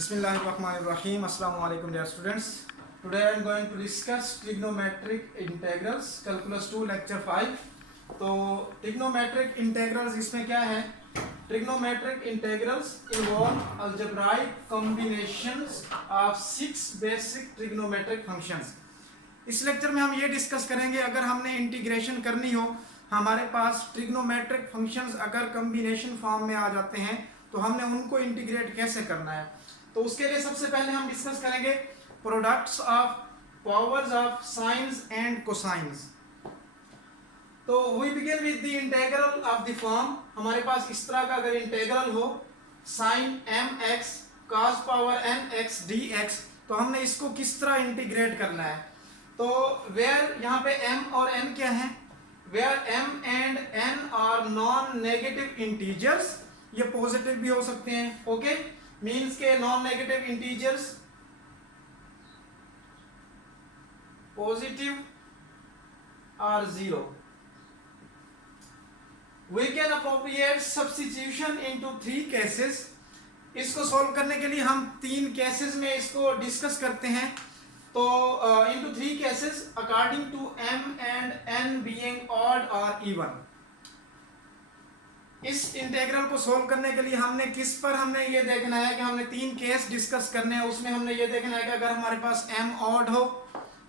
Bismillahirrahmanirrahim. Assalamu alaikum dear students. Today I am going to discuss trigonometric integrals calculus 2 lecture 5. तो trigonometric integrals इसमें क्या है? Trigonometric integrals involve algebraic combinations of 6 basic trigonometric functions. इस lecture में हम ये discuss करेंगे अगर हमने इंटीग्रेशन करनी हो, हमारे पास ट्रिग्नोमेट्रिक फंक्शंस अगर कॉम्बिनेशन फॉर्म में आ जाते हैं तो हमने उनको इंटीग्रेट कैसे करना है। तो उसके लिए सबसे पहले हम डिस्कस करेंगे products of powers of sines and cosines. तो we begin with the integral of the form. हमारे पास इस तरह का अगर इंटीग्रल हो sin mx cos power nx dx, तो हमने इसको किस तरह इंटीग्रेट करना है। तो वेयर यहाँ पे m और n क्या है, where m and n are non negative integers, ये पॉजिटिव भी हो सकते हैं, ओके, मीन्स के नॉन नेगेटिव इंटीजर्स पॉजिटिव और zero. We can appropriate substitution into 3 cases. इसको सॉल्व करने के लिए हम 3 केसेस में इसको डिस्कस करते हैं। तो into 3 cases according to m and n being odd और इवन। इस इंटीग्रल को सोल्व करने के लिए हमने किस पर हमने ये देखना है कि हमने 3 केस डिस्कस करने हैं। उसमें हमने ये देखना है कि अगर हमारे पास m ऑड हो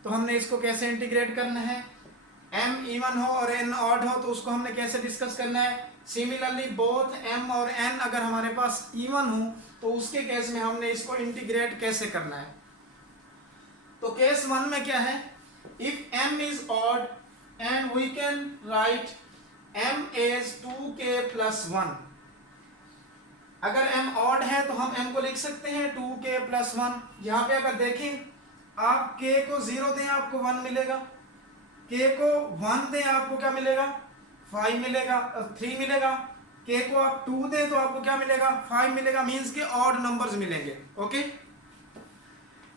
तो हमने इसको कैसे इंटीग्रेट करना है, m इवन हो और n ऑड हो तो उसको हमने कैसे डिस्कस करना है। सिमिलरली बोथ m और n अगर हमारे पास इवन हो तो उसके केस में हमने इसको इंटीग्रेट कैसे करना है। तो केस 1 में क्या है, if m is odd and we can write m is 2k plus 1। अगर m ऑड है तो हम m को लिख सकते हैं 2k plus 1। यहाँ पे अगर देखें आप k को 0 दें आपको 1 मिलेगा, k को 1 दें आपको क्या मिलेगा 5 मिलेगा, 3 मिलेगा, k को आप 2 दें तो आपको क्या मिलेगा 5 मिलेगा, मीन्स के ऑड नंबर्स मिलेंगे, okay.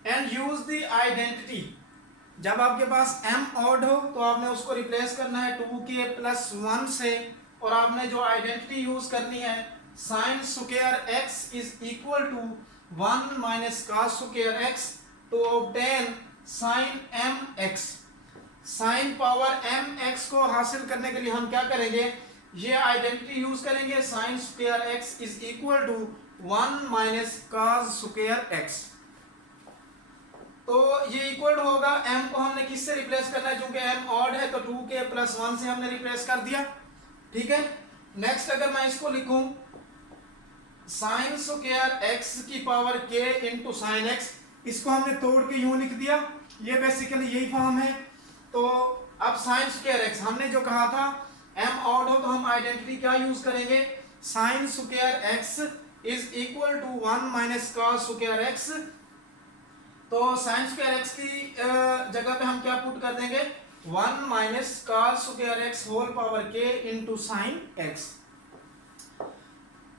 And use the identity. जब आपके पास m ऑड हो तो आपने उसको रिप्लेस करना है 2k plus 1 से, और आपने जो आइडेंटिटी यूज करनी है sin square x is equal to 1 minus cos square x to obtain sin mx। sin power mx को हासिल करने के लिए हम क्या करेंगे, ये आइडेंटिटी यूज करेंगे sin square x is equal to 1 minus cos square x। तो ये इक्वल होगा m को हमने किससे रिप्लेस करना है, चूंकि m ऑड है तो 2k plus 1 से हमने रिप्लेस कर दिया, ठीक है। नेक्स्ट अगर मैं इसको लिखूं sin स्क्वायर x की power k into sine x, इसको हमने तोड़ के यूं लिख दिया, ये बेसिकली यही फॉर्म है। तो अब sin स्क्वायर x हमने जो कहा था m ऑड हो तो हम आइडेंटिटी क्या यूज करेंगे, sin square x is equal to 1 minus cos square x। तो sin स्क्वायर x की जगह पे हम क्या पुट कर देंगे 1 minus cos square x whole power k into sine x।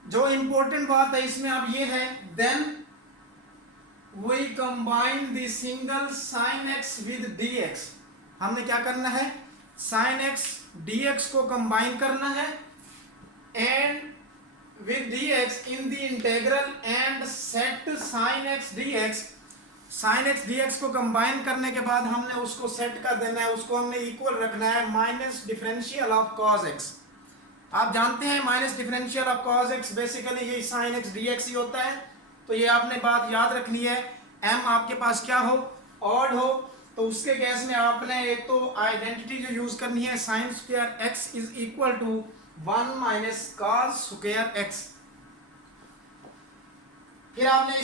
जो इंपॉर्टेंट बात है इसमें अब ये है, then we combine the single sin x with dx। हमने क्या करना है sin x dx को कंबाइन करना है and with dx in the integral and set sin x dx। sin x dx को कंबाइन करने के बाद हमने उसको सेट कर देना है, उसको हमने इक्वल रखना है minus differential of cos x। आप जानते हैं minus differential of cos x basically ये sin x dx ही होता है। तो ये आपने बात याद रखनी है, m आपके पास क्या हो ऑड हो तो उसके केस में आपने एक तो आइडेंटिटी जो यूज करनी है sin square x is equal to 1 minus cos square x। फिर आपने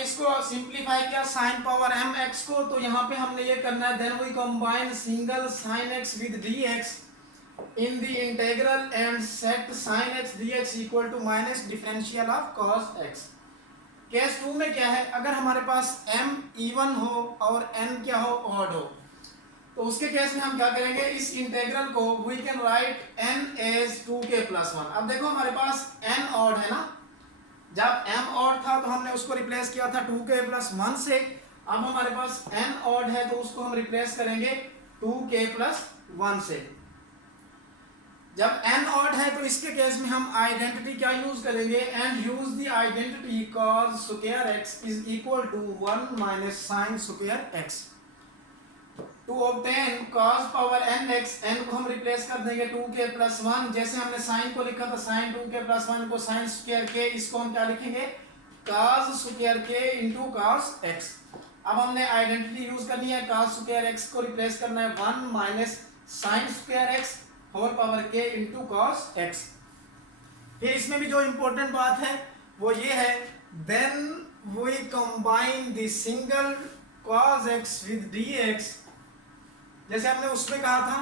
इसको सिंप्लीफाई किया sin पावर mx को, तो यहाँ पे हमने ये करना है then we combine single sin x with dx in the integral and set sin x dx equal to minus differential of cos x। Case 2 में क्या है, अगर हमारे पास m इवन हो और n क्या हो ऑड हो तो उसके केस में हम क्या करेंगे, इस इंटीग्रल को we can write n as 2k plus 1। अब देखो हमारे पास n ऑड है ना, जब m ऑड था तो हमने उसको रिप्लेस किया था 2k plus 1 से। अब हमारे पास n ऑड है तो उसको हम रिप्लेस करेंगे 2k plus 1 से। जब n ऑड है तो इसके केस में हम आइडेंटिटी क्या यूज करेंगे, and use the identity cos square x is equal to 1 minus sin square x to obtain cos power n x, n को हम रिप्लेस कर देंगे 2k प्लस 1, जैसे हमने sin को लिखा था sin 2k प्लस 1 को sin स्क्वायर k, इसको हम क्या लिखेंगे cos square k into cos x। अब हमने आइडेंटिटी यूज करनी है, cos स्क्वायर x को रिप्लेस करना है 1 minus sin square x whole power k into cos x। फिर इसमें भी जो इंपॉर्टेंट बात है वो ये है, then we combine the single cos x with dx, जैसे हमने उसमें कहा था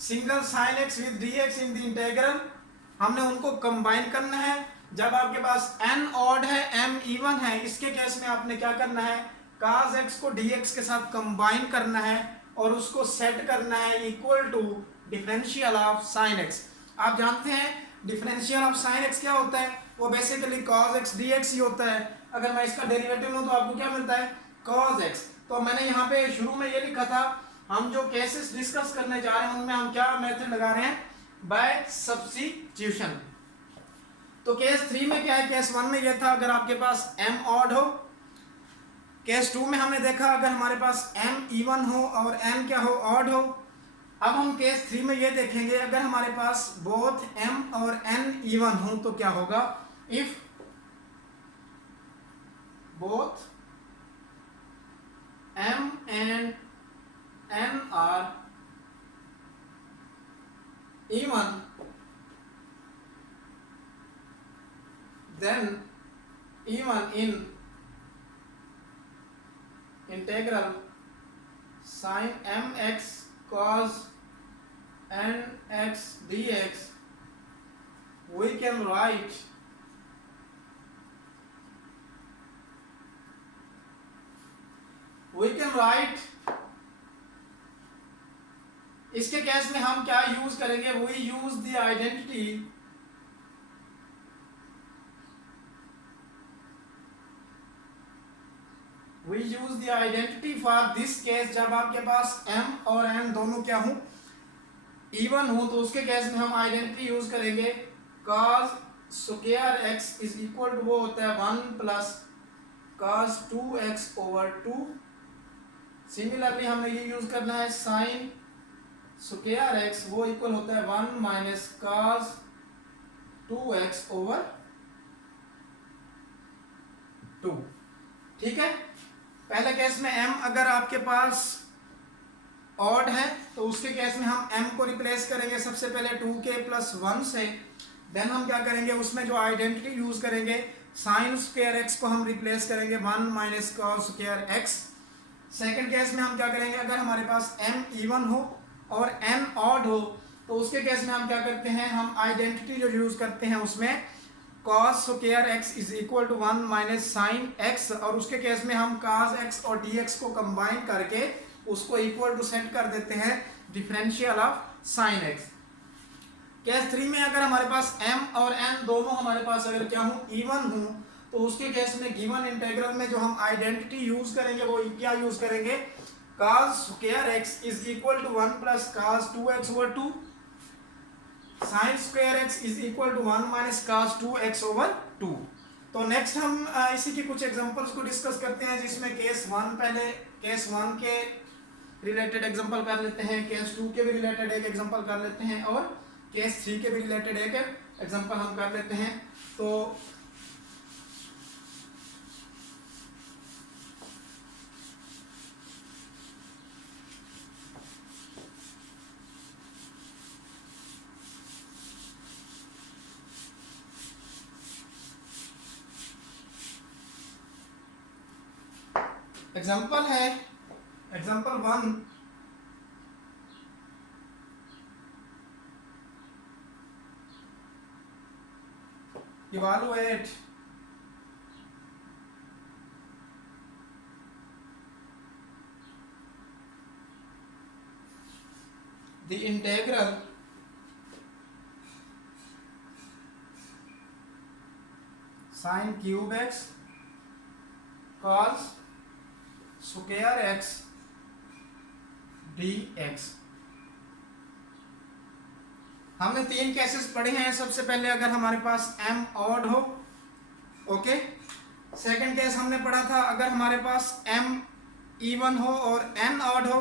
single sin x with dx in the integral, हमने उनको कंबाइन करना है। जब आपके पास n ऑड है m इवन है, इसके केस में आपने क्या करना है, cos x को dx के साथ कंबाइन करना है और उसको सेट करना है equal to differential of sin x। आप जानते हैं डिफरेंशियल ऑफ sin x क्या होता है, वो बेसिकली cos x dx ही होता है। अगर मैं इसका डेरिवेटिव लूं तो आपको क्या मिलता है cos x। तो मैंने यहाँ पे शुरू में ये लिखा था, हम जो केसेस डिस्कस करने जा रहे हैं उनमें हम क्या मेथड लगा रहे हैं, बाय सब्स्टिट्यूशन। तो केस 3 में क्या है, केस 1 में ये था अगर आपके पास m ऑड हो, केस 2 में हमने देखा अगर हमारे पास m इवन हो और n क्या हो ऑड हो। अब हम केस 3 में ये देखेंगे अगर हमारे पास बोथ m और n इवन हो तो क्या होगा, if both m and n are even, then even in integral sin mx cos nx dx we can write इसके केस में हम क्या यूज करेंगे, we use the identity for this case, जब आपके पास m और n दोनों क्या हो इवन हो, तो उसके केस में हम आइडेंटिटी यूज करेंगे cos square x is equal to वो होता है 1 plus cos 2x over 2। Similarly हमें ये यूज करना है sin स्क्वायर x, वो इक्वल होता है 1 माइनस cos 2x ओवर 2। ठीक है, पहले केस में m अगर आपके पास ऑड है तो उसके केस में हम m को रिप्लेस करेंगे सबसे पहले 2k प्लस 1 से, देन हम क्या करेंगे उसमें जो आइडेंटिटी यूज करेंगे sin स्क्वायर x को हम रिप्लेस करेंगे 1 minus cos square x। Second case में हम क्या करेंगे अगर हमारे पास m इवन हो और n ऑड हो तो उसके केस में हम क्या करते हैं, हम आइडेंटिटी जो यूज करते हैं उसमें cos square x is equal to 1 minus sin x, और उसके केस में हम cos x और dx को कंबाइन करके उसको इक्वल टू सेट कर देते हैं differential of sin x। Case 3 में अगर हमारे पास m और n दोनों हमारे पास अगर क्या हो इवन हो तो उसके केस में गिवन इंटीग्रल में जो हम आइडेंटिटी यूज करेंगे वो क्या यूज करेंगे, cos square x is equal to 1 plus cos 2x over 2, sin square x is equal to 1 minus cos 2x over 2। तो नेक्स्ट हम इसी की कुछ एग्जांपल्स को डिस्कस करते हैं, जिसमें केस 1 पहले केस 1 के रिलेटेड एग्जांपल कर लेते हैं, केस 2 के भी रिलेटेड एक एग्जांपल कर लेते हैं और केस 3 के भी रिलेटेड एक एग्जांपल हम कर लेते हैं। तो एग्जांपल है example 1, evaluate the integral sin cube x cos square x dx। हमने 3 केसेस पढ़े हैं। सबसे पहले अगर हमारे पास m ऑड हो, ओके। सेकंड केस हमने पढ़ा था अगर हमारे पास m इवन हो और n ऑड हो।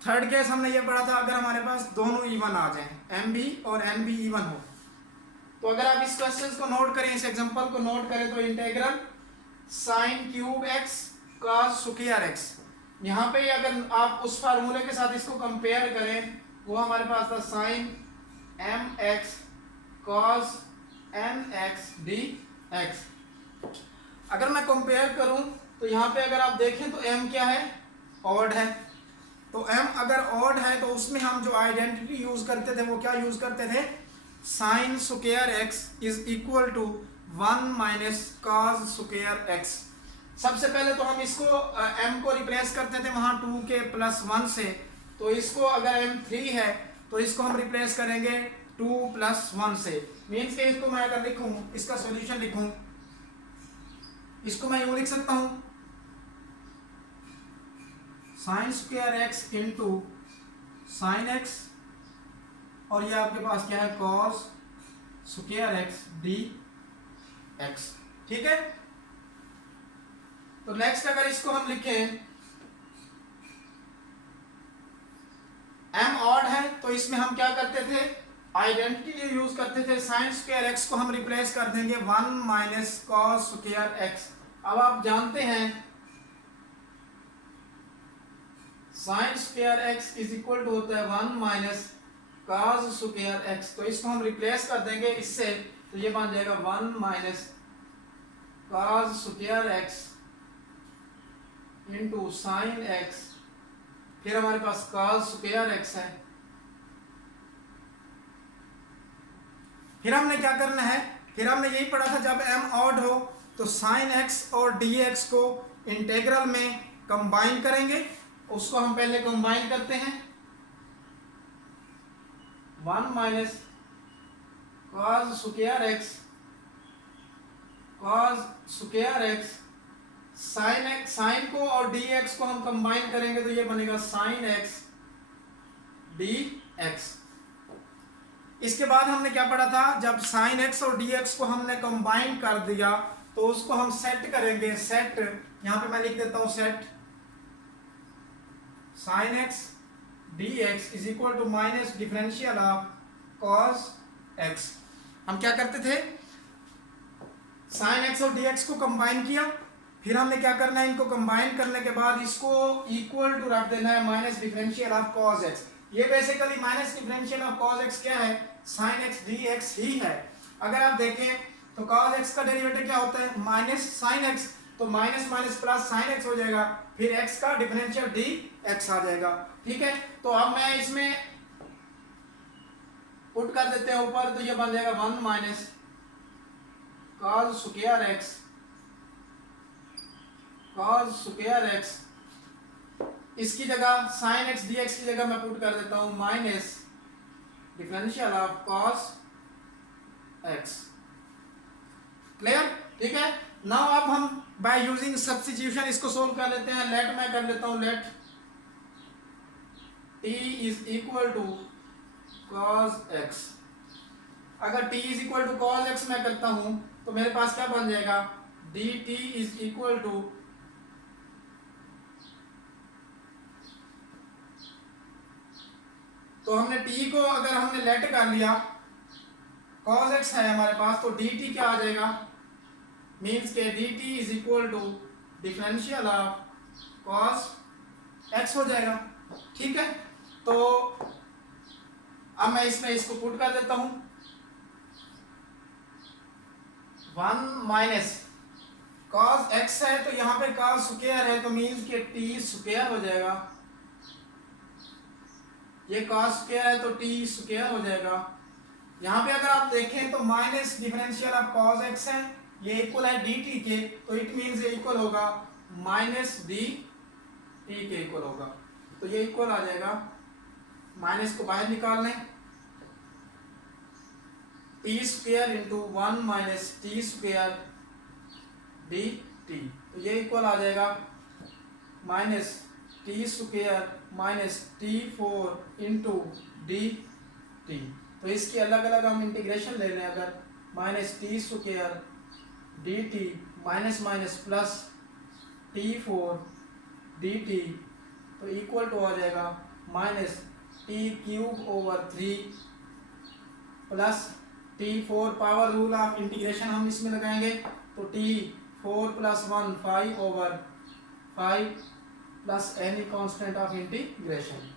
थर्ड केस हमने ये पढ़ा था अगर हमारे पास दोनों इवन आ जाएं, m भी और n भी इवन हो। तो अगर आप इस क्वेश्चन को नोट करें, इस एग्जांपल को नोट करें, तो integral sign cube x cos square x, यहाँ पे अगर आप उस फार्मूले के साथ इसको कंपेयर करें, वो हमारे पास था sign mx cos nx dx। अगर मैं कंपेयर करूं तो यहाँ पे अगर आप देखें तो m क्या है, ऑड है। तो m अगर ऑड है तो उसमें हम जो आइडेंटिटी यूज करते थे वो क्या यूज करते थे, sine square x is equal to 1 minus cos square x। सबसे पहले तो हम इसको m को रिप्लेस करते थे वहां 2 के प्लस 1 से, तो इसको अगर m 3 है तो इसको हम रिप्लेस करेंगे 2 प्लस 1 से। मीन्स के इसको मैं अगर लिखूं, इसका सॉल्यूशन लिखूं, इसको मैं यूं लिख सकता हूं, sign square x into sine x, और ये आपके पास क्या है, cos square x D x. ठीक है। तो नेक्स्ट अगर इसको हम लिखें, m ऑड है तो इसमें हम क्या करते थे, आइडेंटिटी यूज करते थे, साइन स्क्वायर एक्स को हम रिप्लेस कर देंगे 1 माइनस कॉस स्क्वायर एक्स। अब आप जानते हैं sine square x is equal to होता है 1 माइनस कॉस स्क्वायर एक्स, तो इसको हम रिप्लेस कर देंगे इससे, तो ये बन जाएगा 1 minus cos square x into sine x, फिर हमारे पास कॉस स्क्वायर एक्स है। फिर हमने क्या करना है, फिर हमने यही पढ़ा था जब m ऑड हो तो साइन x और dx को इंटीग्रल में कंबाइन करेंगे। उसको हम पहले कंबाइन करते हैं, 1 minus cos square x cos square x, sine को और dx को हम कंबाइन करेंगे तो ये बनेगा साइन x dx। इसके बाद हमने क्या पढ़ा था, जब साइन x और dx को हमने कंबाइन कर दिया तो उसको हम सेट करेंगे। सेट, यहां पे मैं लिख देता हूं set sine x dx is equal to minus differential of cos x। हम क्या करते थे, साइन x और dx को कंबाइन किया, फिर हमने क्या करना है, इनको कंबाइन करने के बाद इसको इक्वल टू रख देना है minus differential of cos x। ये basically minus differential of cos x क्या है, साइन x dx ही है। अगर आप देखें तो cos x का डेरिवेटिव क्या होता है, माइनस साइन x, तो minus minus plus sign x हो जाएगा, फिर x का डिफरेंशियल dx आ जाएगा। ठीक है। तो अब मैं इसमें पुट कर देते हैं ऊपर, तो ये बन जाएगा 1 minus cos square x cos square x, इसकी जगह साइन x dx की जगह मैं पुट कर देता हूं minus differential of cos x। Clear. ठीक है। नाउ अब हम बाय यूजिंग सब्स्टिट्यूशन इसको सोल्व कर लेते हैं। लेट मैं कर लेता हूं, let t is equal to cos x। अगर t is equal to cos x मैं करता हूं तो मेरे पास क्या बन जाएगा, dt इज इक्वल टू तो हमने t को अगर हमने लेट कर लिया, cos x है हमारे पास, तो dt क्या आ जाएगा, मीन्स के dt is equal to differential of cos x हो जाएगा। ठीक है। तो अब मैं इसमें इसको पुट कर देता हूं, 1 माइनस cos x है तो यहाँ पे cos स्क्वायर है तो मीन्स के t स्क्वायर हो जाएगा, ये cos स्क्वायर है तो t स्क्वायर हो जाएगा। यहाँ पे अगर आप देखें तो minus differential of cos x है, ये इक्वल है dt के, तो इट मीन्स ये इक्वल होगा माइनस dt के इक्वल होगा, तो ये इक्वल आ जाएगा, माइनस को बाहर निकाल लें, t square into 1 minus t square dt, तो ये इक्वल आ जाएगा minus T square minus T4 into D T, तो इसकी अलग अलग हम इंटीग्रेशन ले लें, अगर minus T square D T minus minus plus T four D T, तो इक्वल टू आ जाएगा minus T cube over 3 plus T four, power rule of integration हम इसमें लगाएंगे, तो T 4 + 1 5 over 5 plus any constant of integration.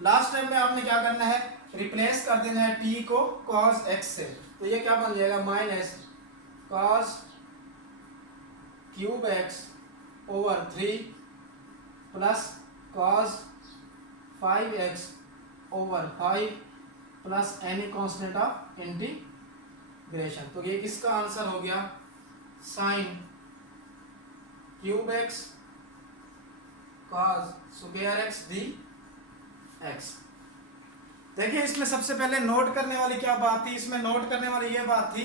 Last time में आपने क्या करना है, रिप्लेस कर देना है टी को cos x से, तो ये क्या बन जाएगा minus cos cube x over 3 plus cos 5x over 5 plus any constant of integration. तो ये किसका आंसर हो गया, sign cube x cos square x D x। देखिए इसमें सबसे पहले नोट करने वाली क्या बात थी, इसमें नोट करने वाली ये बात थी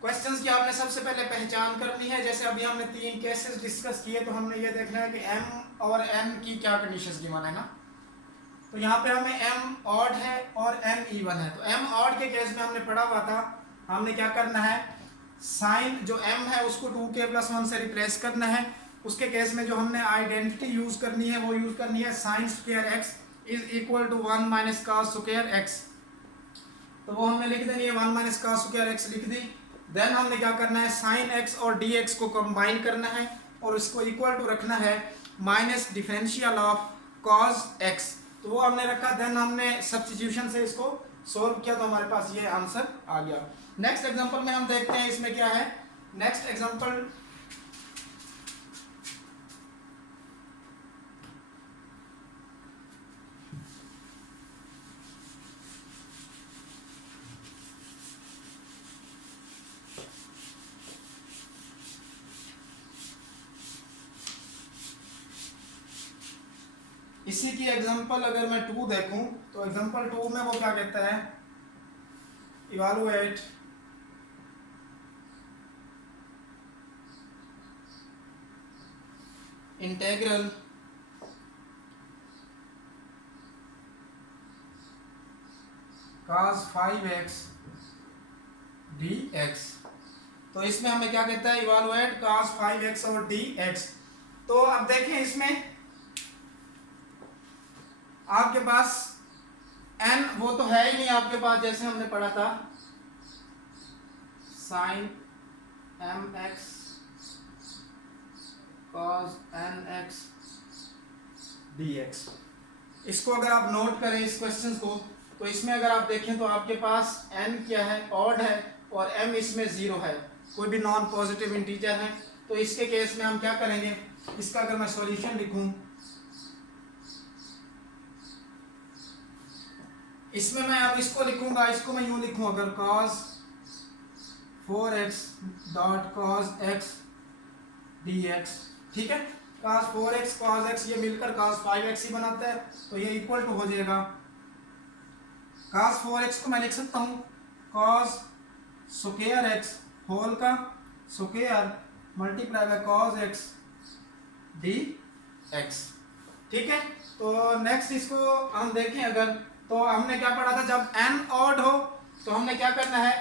क्वेश्चंस की आपने सबसे पहले पहचान करनी है। जैसे अभी हमने 3 केसेस डिस्कस किए, तो हमने ये देखना है कि m और n की क्या कंडीशंस गिवन है ना। तो यहाँ पे हमें m ऑड है और n इवन है। तो m ऑड के केस में हमने पढ़ा हुआ था, हमने क्या करना है, साइन जो m है उसको 2k+1 से रिप्लेस करना है। उसके केस में जो हमने आइडेंटिटी यूज करनी है वो यूज करनी है sine square x is equal to 1 minus cos square x। तो वो हमने लिख देनी है 1 माइनस cos स्क्वायर x लिख दी। देन हमने क्या करना है, साइन x और dx को कंबाइन करना है और इसको इक्वल टू रखना है minus differential of cos x। तो वो हमने रखा। देन हमने सब्स्टिट्यूशन से इसको सोल्व किया, तो हमारे पास ये आंसर आ गया। नेक्स्ट एग्जांपल में हम देखते हैं इसमें क्या है। नेक्स्ट एग्जांपल इसी की एग्जांपल अगर मैं 2 देखूं, तो एग्जांपल 2 में वो क्या कहता है, evaluate integral cos 5x dx। तो इसमें हमें क्या कहता है, इवैल्यूएट cos 5x और dx। तो अब देखें इसमें आपके पास n वो तो है ही नहीं आपके पास, जैसे हमने पढ़ा था sign mx cos nx dx। इसको अगर आप नोट करें इस क्वेश्चन को, तो इसमें अगर आप देखें तो आपके पास n क्या है, ऑड है, और m इसमें 0 है, कोई भी नॉन पॉजिटिव इंटीजर है। तो इसके केस में हम क्या करेंगे, इसका अगर मैं सॉल्यूशन लिखूं, इसमें मैं अब इसको लिखूंगा, इसको मैं यूं लिखूं, अगर cos 4x dot cos x dx, ठीक है, cos 4x cos x ये मिलकर cos 5x ही बनाता है, तो ये इक्वल टू हो जाएगा cos 4x को मैं लिख सकता हूँ cos स्क्वायर x होल का square multiply by cos x dx, ठीक है। तो नेक्स्ट इसको हम देखें अगर, तो हमने क्या पढ़ा था, जब n ऑड हो तो हमने क्या करना है,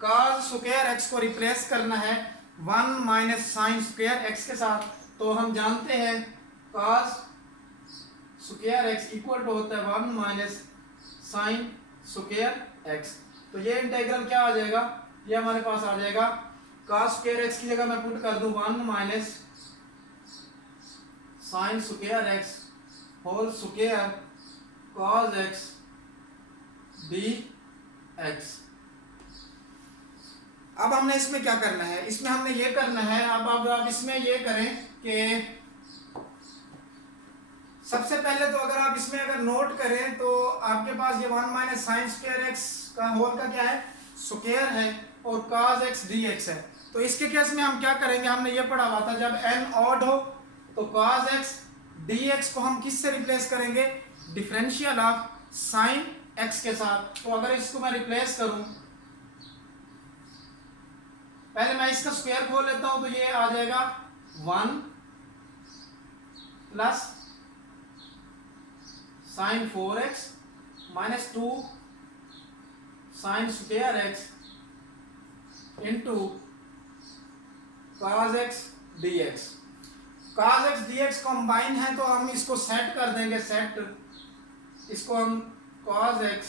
cos स्क्वायर x को रिप्लेस करना है 1 माइनस साइन स्क्वायर x के साथ। तो हम जानते हैं cos square x equal to होता है 1 माइनस साइन स्क्वायर x। तो ये इंटीग्रल क्या आ जाएगा, ये हमारे पास आ जाएगा cos स्क्वायर x की जगह मैं पुट कर दूं 1 minus sine square x whole square cos x dx। अब हमने इसमें क्या करना है, इसमें हमने ये करना है, अब इसमें ये करें कि सबसे पहले तो अगर आप इसमें अगर नोट करें तो आपके पास ये 1 माइनस साइन स्क्वायर x का होल का क्या है, स्क्वायर है, और cos x dx है। तो इसके केस में हम क्या करेंगे, हमने ये पढ़ा हुआ था, जब n ऑड हो तो cos x dx को हम किससे रिप्लेस करेंगे, डिफरेंशियल ऑफ साइन x के साथ। तो अगर इसको मैं रिप्लेस करूं, पहले मैं इसका स्क्वायर खोल लेता हूं, तो ये आ जाएगा 1 plus sine 4x -2 sign square x into cos x dx। cos x dx combine है तो हम इसको सेट कर देंगे, सेट इसको हम cos x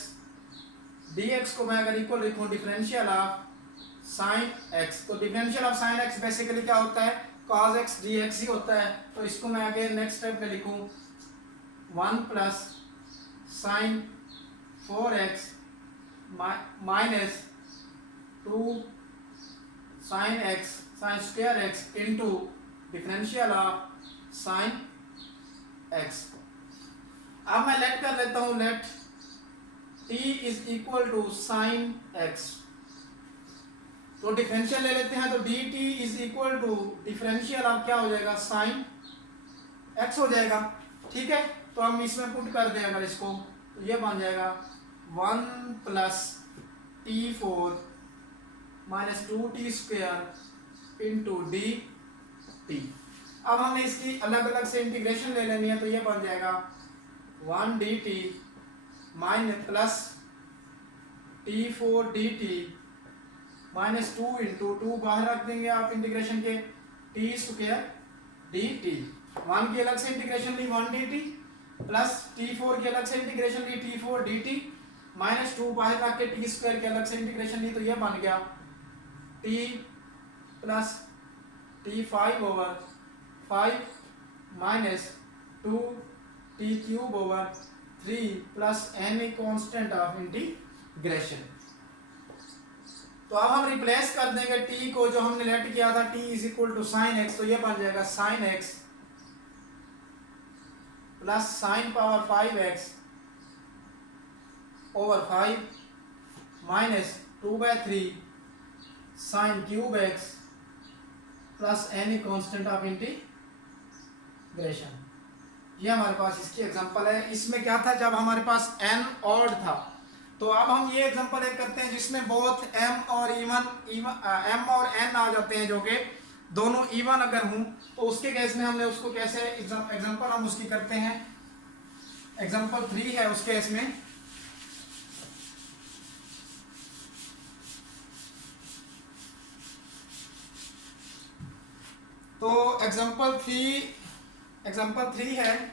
dx को मैं अगर इक्वल लिखूं डिफरेंशियल ऑफ साइन x, तो differential of sine x basically क्या होता है, cos x dx ही होता है। तो इसको मैं अगेन नेक्स्ट स्टेप में लिखूं 1 plus sine 4x minus 2 sine x sine square x into differential of sine x। अब मैं लेट कर लेता हूं, let t is equal to sine x, तो डिफरेंशियल ले लेते हैं, तो dt is equal to differential of क्या हो जाएगा, साइन x हो जाएगा। ठीक है, तो हम इसमें पुट कर दें अगर इसको, तो ये बन जाएगा 1 plus t4 minus 2t square into D T. अब हमें इसकी अलग अलग से इंटीग्रेशन ले लेनी है, तो ये बन जाएगा 1 dt minus plus t4 dt minus 2 into 2 बाहर रख देंगे आप इंटीग्रेशन के, टी स्क्वायर dt। 1 की अलग से इंटीग्रेशन ली 1 dt प्लस t4 की अलग से इंटीग्रेशन ली t4 dt माइनस 2 बाहर रख के टी स्क्वायर की अलग से इंटीग्रेशन ली, तो ये बन गया t plus t5 over 5 minus 2t cube over 3 plus n constant of integration. तो अब हम रिप्लेस कर देंगे t को, जो हमने लेट किया था t is equal to sine x, तो ये बन जाएगा sine x plus sine power 5x over 5 minus 2/3 sine cube x plus any constant of integration. ये हमारे पास इसकी एग्जांपल है। इसमें क्या था, जब हमारे पास n ऑड था, तो अब हम ये एग्जांपल एक करते हैं जिसमें बोथ m और m और n आ जाते हैं, जो कि दोनों इवन अगर हूं, तो उसके केस में हमने उसको कैसे एग्जांपल हम उसकी करते हैं। एग्जांपल 3 है उस केस में, तो एग्जांपल 3 है,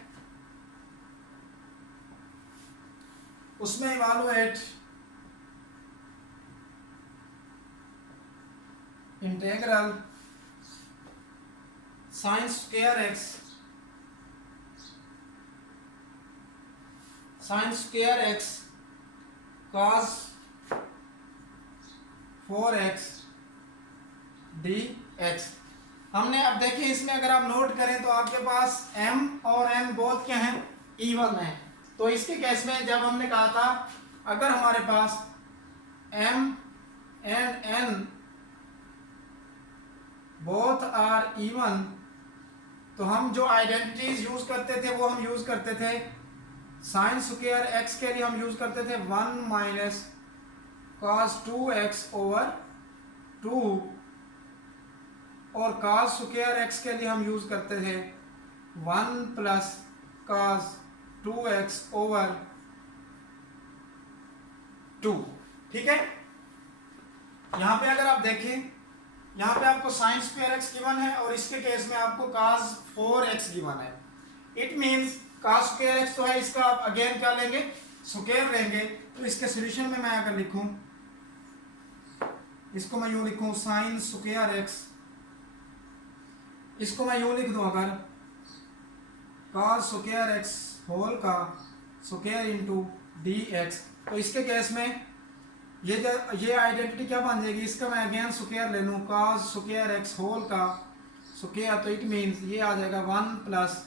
उसमें evaluate integral sign square x cos 4x dx। हमने अब देखिए इसमें अगर आप नोट करें तो आपके पास m और n बोथ क्या हैं, इवन है। तो इसके केस में जब हमने कहा था अगर हमारे पास m and n both are even, तो हम जो आइडेंटिटीज यूज करते थे वो हम यूज करते थे साइन स्क्वायर x के लिए हम यूज करते थे 1 माइनस cos 2x ओवर 2, और cos स्क्वायर x के लिए हम यूज करते थे 1 प्लस cos 2x ओवर 2। ठीक है, यहां पे अगर आप देखें, यहां पे आपको साइन स्क्वायर x गिवन है और इसके केस में आपको cos 4x गिवन है। It means cos square x तो है, इसका आप अगेन क्या लेंगे, स्क्वायर लेंगे। तो इसके सॉल्यूशन में मैं अगर लिखूं, इसको मैं यूं लिखूं साइन स्क्वायर x, इसको मैं यूं लिख दूं अगर cos स्क्वायर x होल का स्क्वायर इंटू dx, तो इसके केस में ये आइडेंटिटी क्या बन जाएगी, इसका मैं अगेन स्क्वायर ले लूं cos स्क्वायर x होल का स्क्वायर, तो इट मींस ये आ जाएगा 1 plus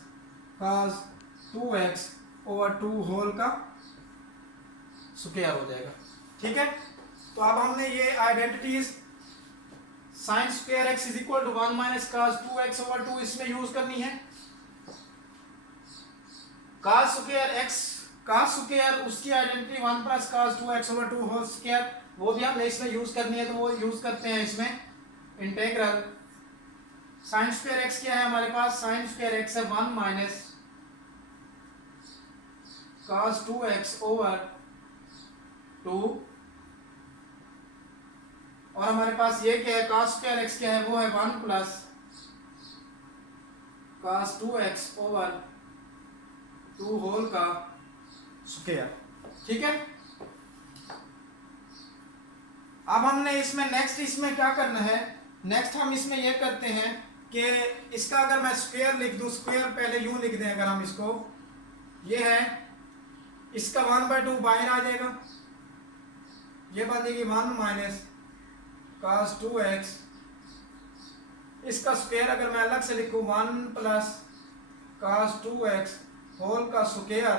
cos 2x over 2 whole का स्क्वायर हो जाएगा। ठीक है, तो अब हमने ये identities sine square x is equal to 1 minus cos 2x over 2 इसमें यूज करनी है। cos स्क्वायर उसकी identity 1 plus cos 2x over 2 whole square, वो भी हमने इसमें यूज करनी है, तो वो यूज करते हैं इसमें इंटीग्रल साइन स्क्वायर x क्या है हमारे पास, साइन स्क्वायर x है 1 माइनस cos 2x ओवर 2, और हमारे पास ये क्या है, cos स्क्वायर x क्या है, वो है 1 plus cos 2x over 2 whole का स्क्वायर। ठीक है, अब हमने इसमें नेक्स्ट इसमें क्या करना है, नेक्स्ट हम इसमें ये करते हैं कि इसका अगर मैं स्क्वायर लिख दूं, स्क्वायर पहले यूं लिख दें अगर हम इसको, ये है इसका 1/2 बाहर आ जाएगा, ये बन जाएगी 1 माइनस cos 2x, इसका स्क्वायर अगर मैं अलग से लिखूं 1 प्लस cos 2x होल का स्क्वायर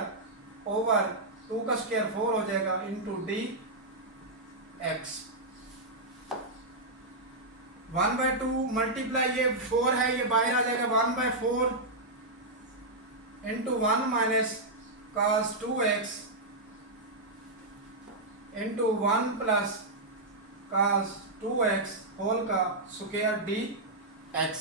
ओवर 2 का स्क्वायर 4 हो जाएगा इंटू dx। 1/2 मल्टीप्लाई ये 4 है, ये बाहर आ जाएगा 1/4 into 1 minus cos 2x into 1 plus cos 2x whole का स्क्वायर dx।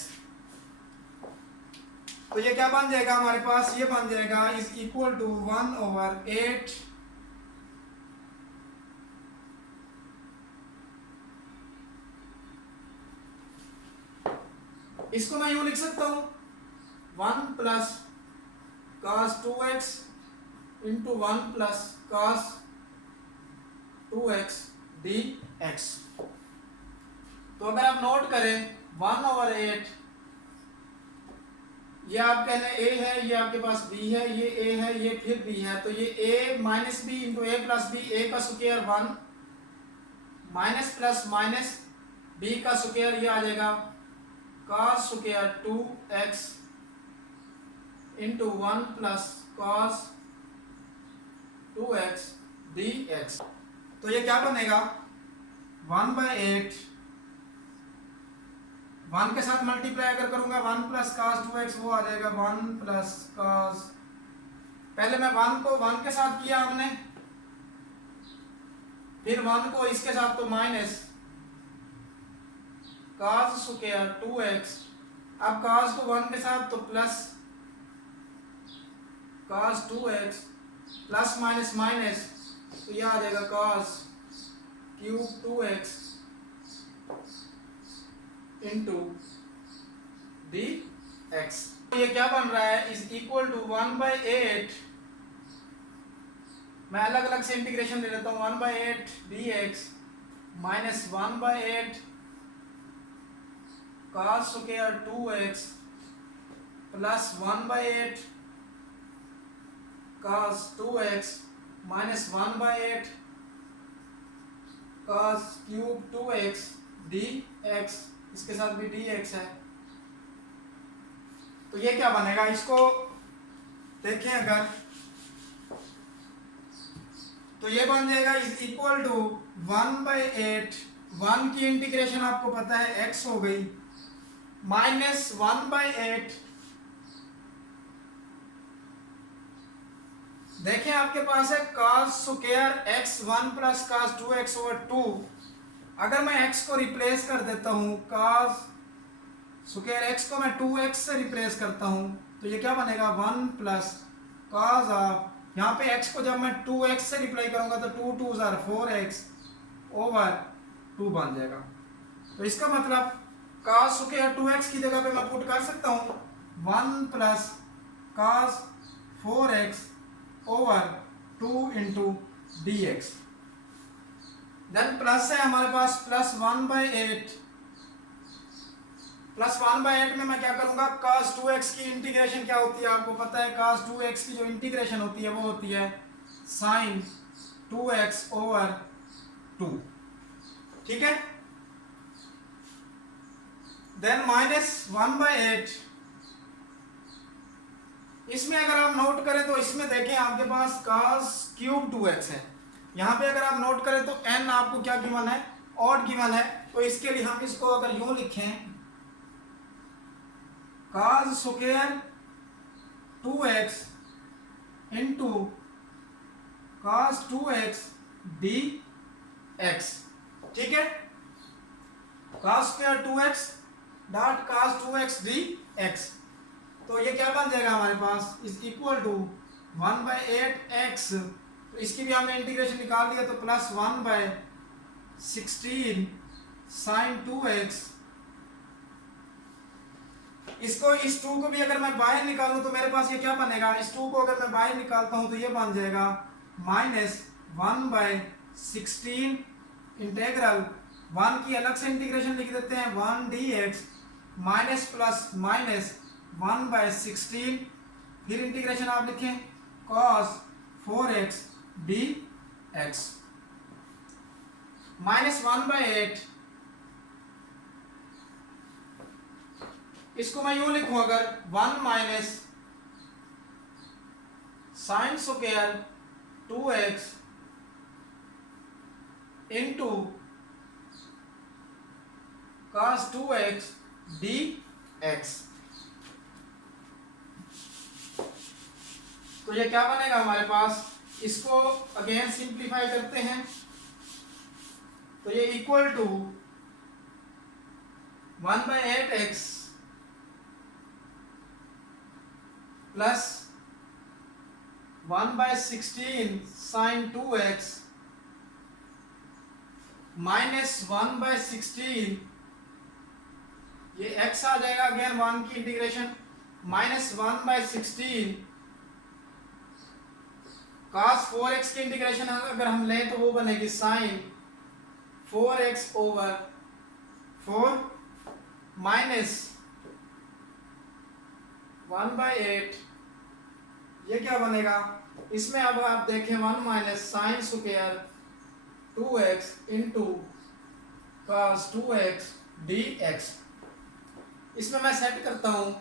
तो ये क्या बन जाएगा हमारे पास, ये बन जाएगा इज इक्वल टू 1/8 इसको मैं यूं लिख सकता हूं 1 plus cos 2x into 1 plus cos 2x dx। तो अगर आप नोट करें 1/8, ये आप कहने a है, ये आपके पास b है, ये a है, ये फिर b है, तो ये a minus b into a plus b, a का square 1 minus plus minus b का स्क्वायर, ये आ जाएगा cos square 2x into 1 plus cos 2x dx। तो ये क्या बनेगा 1/8, 1 के साथ मल्टीप्लाई अगर करूंगा 1 प्लस cos 2x, वो आ जाएगा 1 प्लस cos, पहले मैं 1 को 1 के साथ किया हमने, फिर 1 को इसके साथ तो माइनस cos स्क्वायर 2x, अब cos को 1 के साथ तो plus cos 2x plus minus minus, तो यह आ जाएगा cos cube 2x into dx। ये क्या बन रहा है इज इक्वल टू 1/8, मैं अलग अलग से इंटीग्रेशन ले लेता हूँ, 1/8 dx minus 1/8 cos square 2x plus 1/8 cos 2x minus 1/8 cos cube 2x dx, इसके साथ भी dx है। तो ये क्या बनेगा, इसको देखें अगर, तो ये बन जाएगा इज इक्वल टू 1/8, 1 की इंटीग्रेशन आपको पता है x हो गई, माइनस 1/8, देखें आपके पास है cos square x 1 plus cos 2x over 2, अगर मैं x को रिप्लेस कर देता हूँ, cos स्क्वायर x को मैं 2x से रिप्लेस करता हूँ, तो ये क्या बनेगा 1 प्लस cos ऑफ, यहाँ पे x को जब मैं 2x से रिप्लाई करूँगा तो 2 2 ज़ार 4x ओवर 2 बन जाएगा। तो इसका मतलब cos स्क्वायर 2x की जगह पे मैं पुट कर सकता हूँ 1 plus cos 4x over 2 into dx। Then plus है हमारे पास प्लस 1/8, प्लस 1/8 में मैं क्या करूंगा, cos 2x की इंटीग्रेशन क्या होती है आपको पता है, cos 2x की जो इंटीग्रेशन होती है वो होती है sin 2x ओवर 2। ठीक है, देन माइनस 1/8, इसमें अगर आप नोट करें तो इसमें देखें आपके पास cos क्यूब 2x है, यहाँ पे अगर आप नोट करें तो n आपको क्या गिवन है, ऑड गिवन है, तो इसके लिए हम इसको अगर यूं लिखें cos square 2x into cos 2x dx। ठीक है, cos square 2x dot cos 2x dx, तो ये क्या बन जाएगा हमारे पास इज इक्वल टू 1/8x तो इसकी भी हमने इंटीग्रेशन निकाल दिया, तो प्लस 1/16 साइन 2x। इसको इस 2 को भी अगर मैं बाहर निकालूं तो मेरे पास ये क्या बनेगा, इस 2 को अगर मैं बाहर निकालता हूं तो ये बन जाएगा -1/16 इंटेग्रल 1 की अलग से इंटीग्रेशन लिख देते हैं 1 dx माइनस प्लस माइनस 1/16, फिर इंटीग्रेशन आप लिखें cos 4x dx -1/8। इसको मैं यूं लिखूं अगर 1 minus sine square 2x into cos 2x dx। तो ये क्या बनेगा हमारे पास, इसको अगेन सिंप्लीफाई करते हैं तो ये equal to 1/8x plus 1/16 sine 2x minus 1/16, ये x आ जाएगा अगेन 1 की इंटीग्रेशन, माइनस 1/16 cos 4x की इंटीग्रेशन अगर हम लें तो वो बनेगी साइन 4x ओवर 4 माइनस 1/8, ये क्या बनेगा, इसमें अब आप देखें 1 minus sine square 2x into cos 2x dx। इसमें मैं सेट करता हूं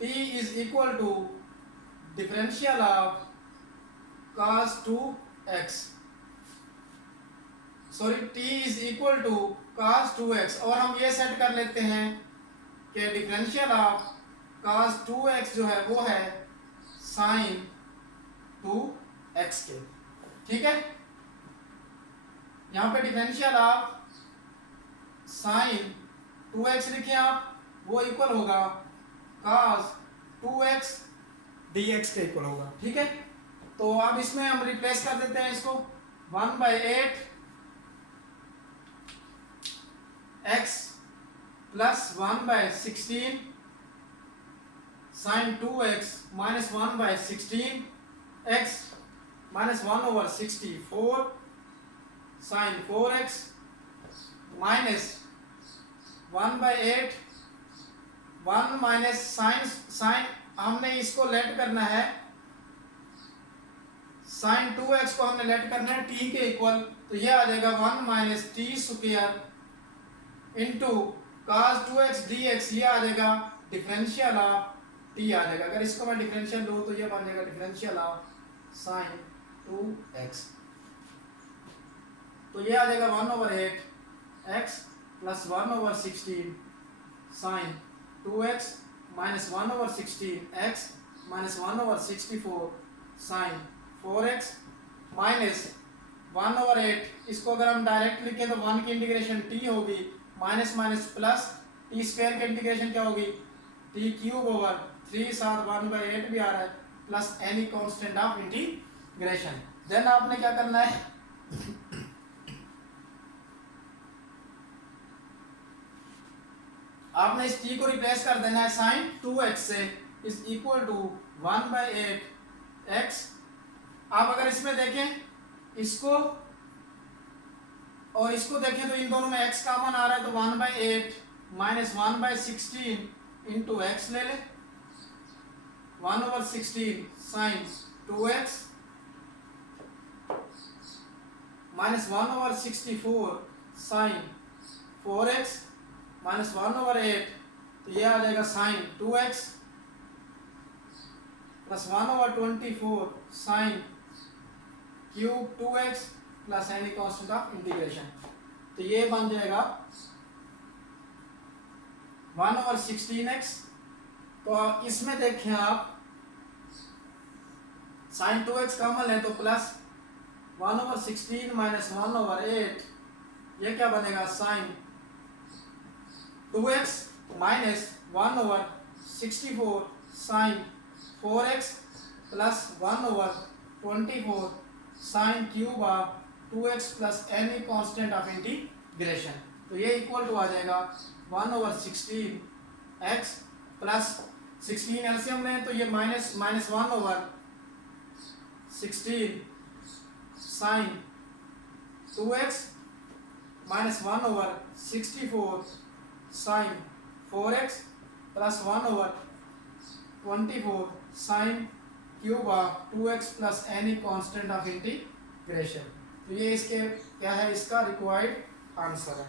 t is equal to differential of cos 2x, sorry t is equal to cos 2x, और हम ये सेट कर लेते हैं कि डिफरेंशियल ऑफ cos 2x जो है वो है साइन 2x के, ठीक है। यहाँ पे डिफरेंशियल ऑफ साइन 2x लिखे आप, वो इक्वल होगा cos 2x dx के इक्वल होगा, ठीक है। तो अब इसमें हम रिप्लेस कर देते हैं इसको 1/8 x plus 1/16 sine 2x minus 1/16 x minus 1/64 sine 4x minus 1/8 1 minus sine हमने इसको लेट करना है, साइन 2x को हमने लेट करना है t के इक्वल, तो ये आ जाएगा 1 minus T square into cos 2x dx, ये आ जाएगा डिफरेंशियल ऑफ t आ जाएगा। अगर इसको मैं डिफरेंशियल लूँ तो ये बन जाएगा डिफरेंशियल ऑफ साइन 2x, तो ये आ जाएगा 1/8 x plus 1/16 sine 2x minus 1/16 x minus 1/64 sine 4x minus 1/8, इसको अगर हम डायरेक्ट लिखें तो 1 की इंटीग्रेशन t होगी, minus minus plus t square की इंटीग्रेशन क्या होगी t क्यूब ओवर 3 साथ 1/8 भी आ रहा है, plus any constant of integration. Then आपने क्या करना है, आपने इस t को रिप्लेस कर देना है साइन 2x से, इज इक्वल टू 1/8 x। आप अगर इसमें देखें इसको और इसको देखें तो इन दोनों में x कॉमन आ रहा है, तो 1/8 माइनस 1/16 इंटू एक्स ले ले, 1/16 sine 2x minus 1/64 sine 4x minus 1/8, तो ये आ जाएगा sine 2x plus 1/24 sine cube 2x plus any constant of integration, तो ये बन जाएगा 1/16x। तो इसमें देखें आप साइन 2x कॉमन है तो प्लस 1/16 माइनस 1/8, ये क्या बनेगा sine 2x minus 1/64 sine 4x plus 1/24 24 sine cube of 2x plus any constant of integration. तो ये इक्वल टू आ जाएगा 1/16 x प्लस 16 एलसीएम में, तो ये minus 1/16 sine 2x minus 1/64 sine 4x plus 1/24 sine cube of 2x plus any constant of integration. तो ये इसके क्या है, इसका रिक्वायर्ड आंसर है।